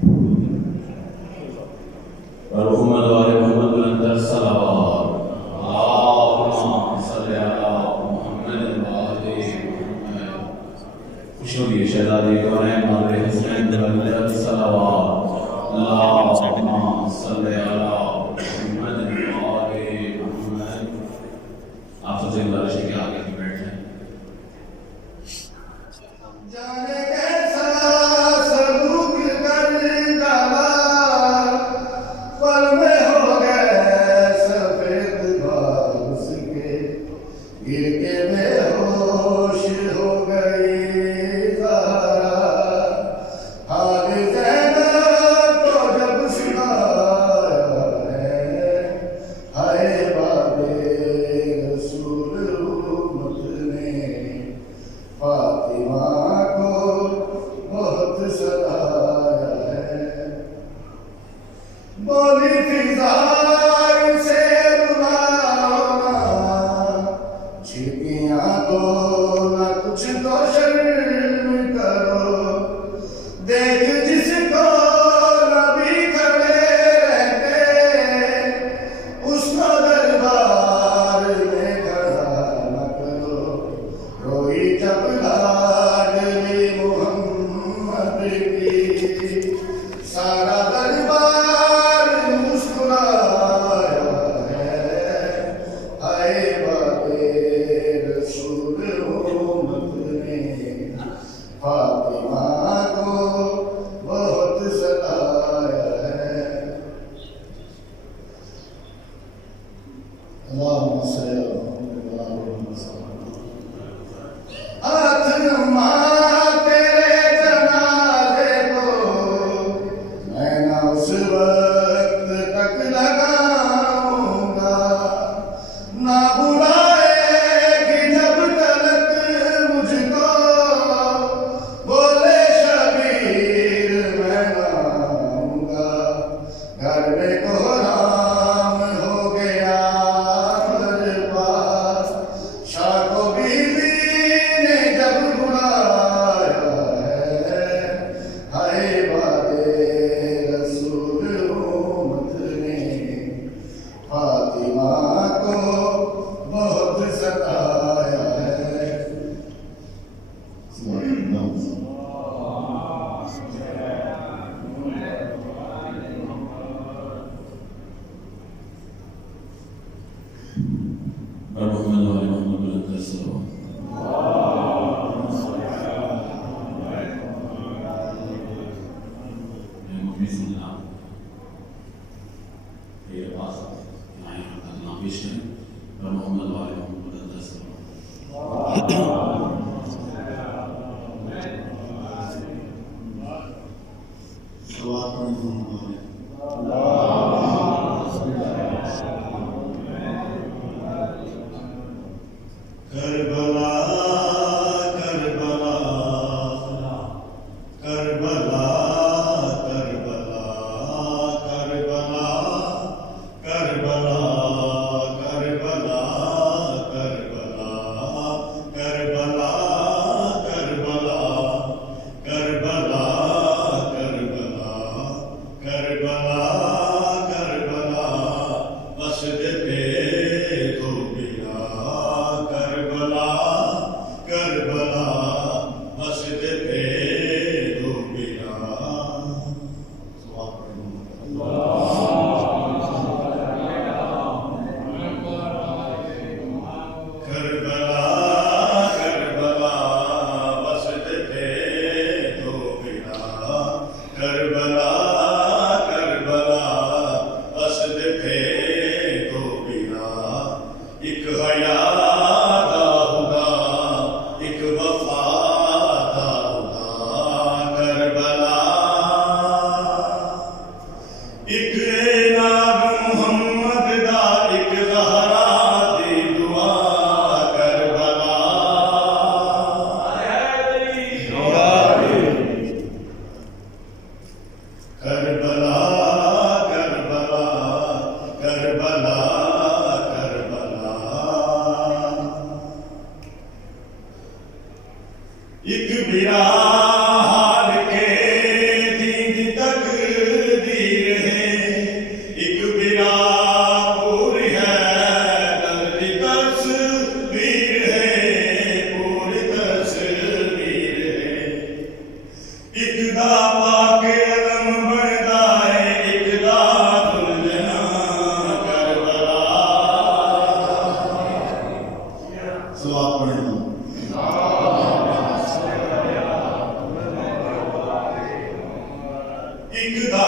और मोहम्मद वाले मोहम्मद अंदर सलावत अल्लाहुम्मा सल्ली अला मुहम्मद वाले मुहम्मद। खुशबू शहजादी कौनैन मादरे हुसैन अंदर सलावत अल्लाहुम्मा सल्ली अला मुहम्मद वाले मुहम्मद। आप सबसे गुजारिश है कि आगे की बैठ जाएं। जाने कैसा सलूक कर डाला, पल में हो गए सफेद बाल उसके, गिर के बेहोश हो गई ज़हरा। हाल ज़ैनब को जब सुनाया है, हाय बाबे रसूल उम्मत ने फातिमा को बहुत सताया है। बोली फिजाई से रुलाना, छिपियां दो ना कुछ तो शर्म करो, देख जिसको नबी खड़े रहते, उसको दरबार में खड़ा न करो। रोई जब लाडली मोहम्मद की, सारा दरबार मुस्कुराया है, हाय बाबे रसूल उम्मत ने फातिमा को बहुत सताया है। अल्लाहुम्मा सल्ली अला मुहम्मद। हाथ नमा तेरे जनाजे को, मैं ना उस वक्त तक लगाऊंगा, ना बुलाएगी जब तलक मुझको, बोले शबीर मैं ना आऊंगा। घर में कोहराम हो गया बर्बाद, शाह को बीवी ने जब बुलाया है, हाय बाबे रसूल उम्मत ने फातिमा को बहुत सताया है। और मोहम्मद वाले मोहम्मद अंदर सलावत। मेरे पास आए नाम पेश करें और मोहम्मद वाले मोहम्मद अंदर सलावत। Karbala Karbala Karbala Karbala Karbala Karbala Karbala Karbala Karbala Karbala Karbala Karbala Karbala Karbala मस्जिद पे तो बिया करबला करबला मस्जिद पे तो बिया एक दा पाके अलम बनदा है, एक दा दुल्हना करबला। सलात पढ़े तो एक दा